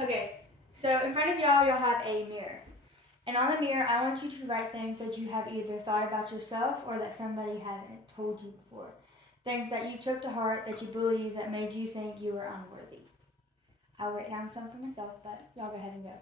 Okay, so in front of y'all, you'll have a mirror. And on the mirror, I want you to write things that you have either thought about yourself or that somebody hasn't told you before. Things that you took to heart, that you believe, that made you think you were unworthy. I'll write down some for myself, but y'all go ahead and go.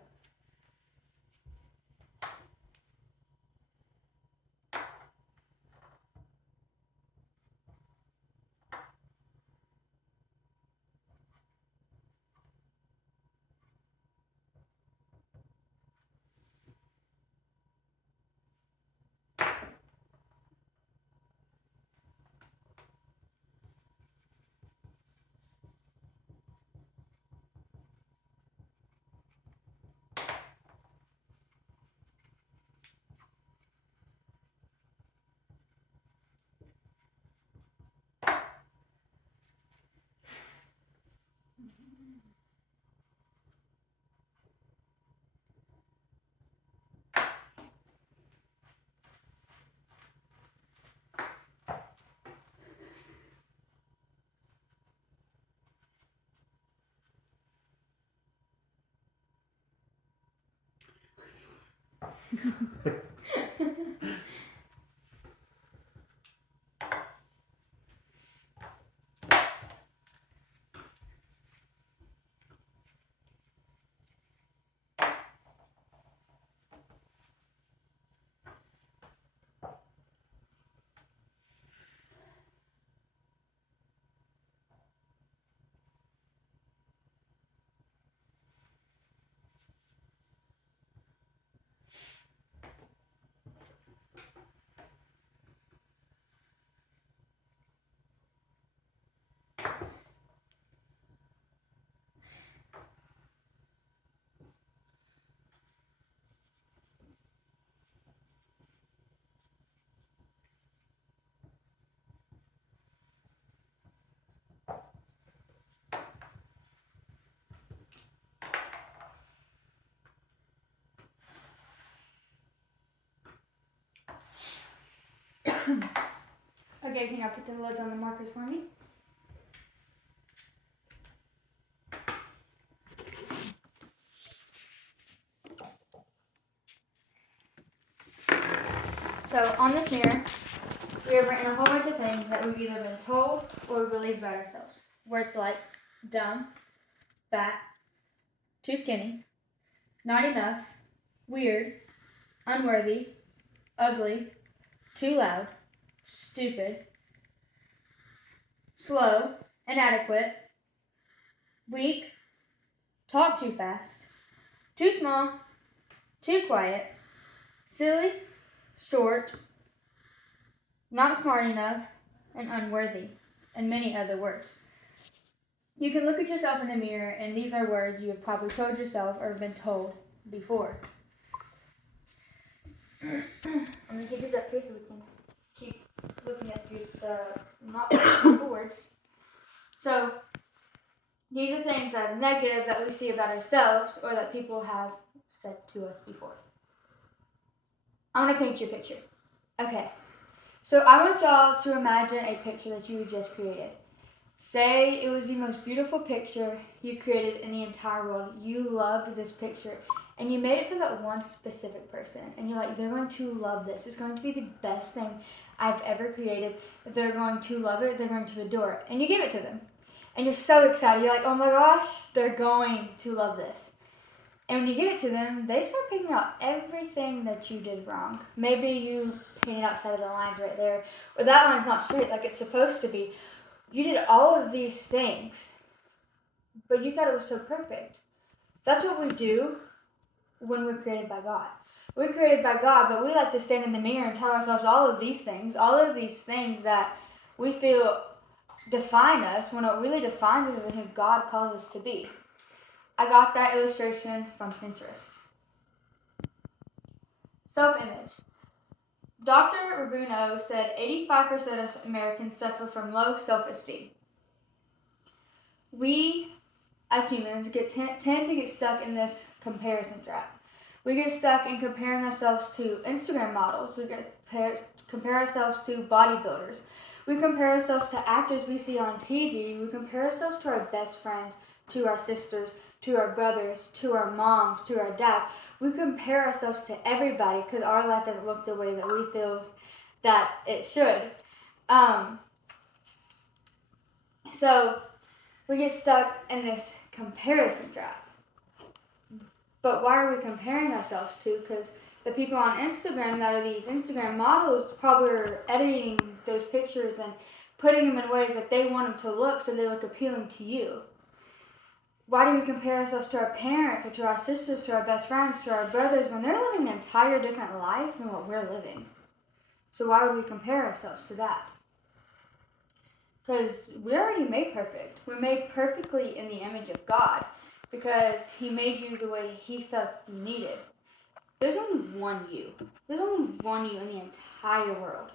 Okay, can y'all put the lids on the markers for me? So on this mirror, we have written a whole bunch of things that we've either been told or we believe about ourselves. Words like dumb, fat, too skinny, not enough, weird, unworthy, ugly, too loud, stupid, slow, inadequate, weak, talk too fast, too small, too quiet, silly, short, not smart enough, and unworthy, and many other words. You can look at yourself in the mirror, and these are words you have probably told yourself or been told before. I'm going to take this up here so we can keep looking at the not the words. So, these are things that are negative that we see about ourselves or that people have said to us before. I'm going to paint you a picture. Okay. So I want y'all to imagine a picture that you just created. Say it was the most beautiful picture you created in the entire world. You loved this picture and you made it for that one specific person. And you're like, they're going to love this. It's going to be the best thing I've ever created. They're going to love it. They're going to adore it. And you give it to them. And you're so excited. You're like, oh my gosh, they're going to love this. And when you give it to them, they start picking out everything that you did wrong. Maybe you painted outside of the lines right there, or that line's not straight like it's supposed to be. You did all of these things, but you thought it was so perfect. That's what we do when we're created by God. We're created by God, but we like to stand in the mirror and tell ourselves all of these things that we feel define us, when what really defines us is who God calls us to be. I got that illustration from Pinterest. Self-image. Dr. Rubuno said 85% of Americans suffer from low self-esteem. We, as humans, tend to get stuck in this comparison trap. We get stuck in comparing ourselves to Instagram models. We compare ourselves to bodybuilders. We compare ourselves to actors we see on TV. We compare ourselves to our best friends, to our sisters, to our brothers, to our moms, to our dads. We compare ourselves to everybody because our life doesn't look the way that we feel that it should. So we get stuck in this comparison trap. But why are we comparing ourselves to? Because the people on Instagram that are these Instagram models probably are editing those pictures and putting them in ways that they want them to look so they look appealing to you. Why do we compare ourselves to our parents or to our sisters, to our best friends, to our brothers when they're living an entire different life than what we're living? So why would we compare ourselves to that? Because we're already made perfect. We're made perfectly in the image of God because He made you the way He felt you needed. There's only one you. There's only one you in the entire world.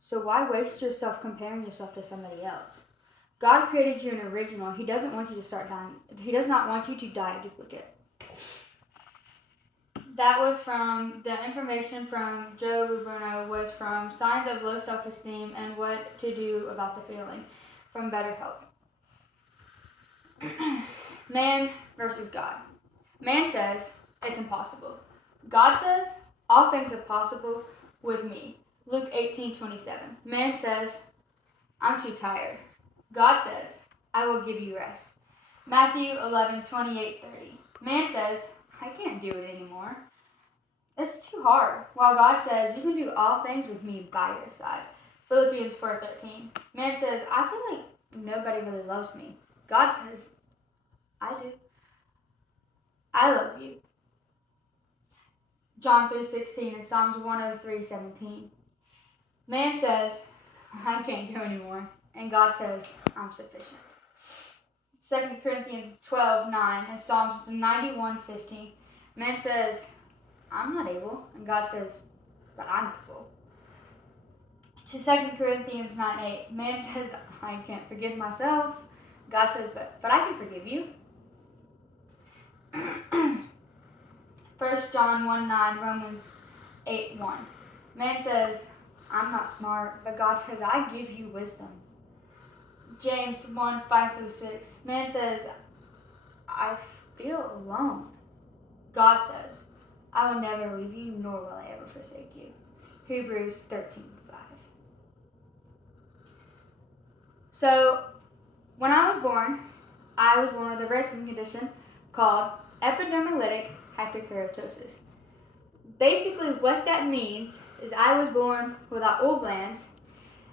So why waste yourself comparing yourself to somebody else? God created you an original. He doesn't want you to start dying. He does not want you to die a duplicate. That was from the information from Joe Bruno was from Signs of Low Self-Esteem and What to Do About the Feeling from BetterHelp. Man versus God. Man says it's impossible. God says all things are possible with me. Luke 18:27. Man says I'm too tired. God says I will give you rest. Matthew 11:28-30. Man says I can't do it anymore. It's too hard. While God says, you can do all things with me by your side. Philippians 4:13. Man says, I feel like nobody really loves me. God says, I do. I love you. John 3:16 and Psalms 103:17. Man says, I can't go anymore. And God says, I'm sufficient. 2 Corinthians 12:9 and Psalms 91:15. Man says, I'm not able. And God says, but I'm able. To 2 Corinthians 9:8. Man says, I can't forgive myself. God says, but I can forgive you. 1 John 1:9, Romans 8:1. Man says, I'm not smart, but God says, I give you wisdom. James 1:5-6. Man says, I feel alone. God says, I will never leave you, nor will I ever forsake you. Hebrews 13:5. So, when I was born with a rare skin condition called epidermolytic hyperkeratosis. Basically, what that means is I was born without oil glands,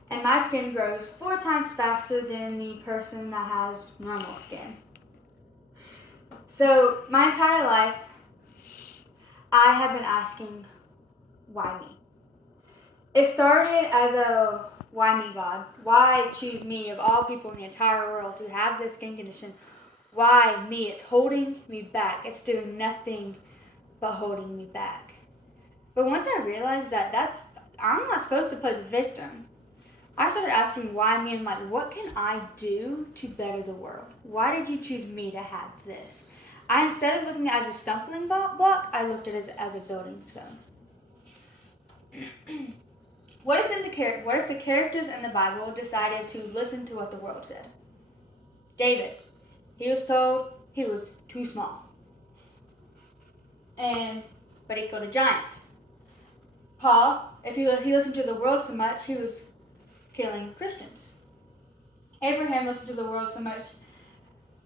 and my skin grows 4 times faster than the person that has normal skin. So, my entire life, I have been asking, why me? It started as a, why me, God? Why choose me of all people in the entire world to have this skin condition? Why me? It's holding me back. It's doing nothing but holding me back. But once I realized that I'm not supposed to play the victim, I started asking why me and like, what can I do to better the world? Why did you choose me to have this? Instead of looking at it as a stumbling block, I looked at it as a building stone. What if the characters in the Bible decided to listen to what the world said? David, he was told he was too small. But he killed a giant. Paul, if he listened to the world so much, he was killing Christians. Abraham listened to the world so much.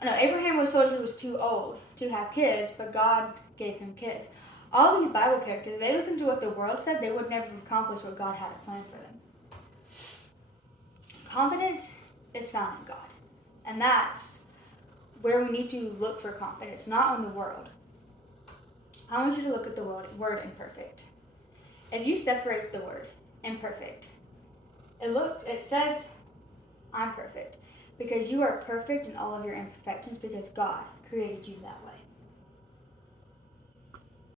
No, Abraham was told he was too old to have kids, but God gave him kids. All these Bible characters, if they listened to what the world said, they would never accomplish what God had planned for them. Confidence is found in God. And that's where we need to look for confidence, not on the world. I want you to look at the word imperfect. If you separate the word imperfect, it says I'm perfect because you are perfect in all of your imperfections because God created you that way.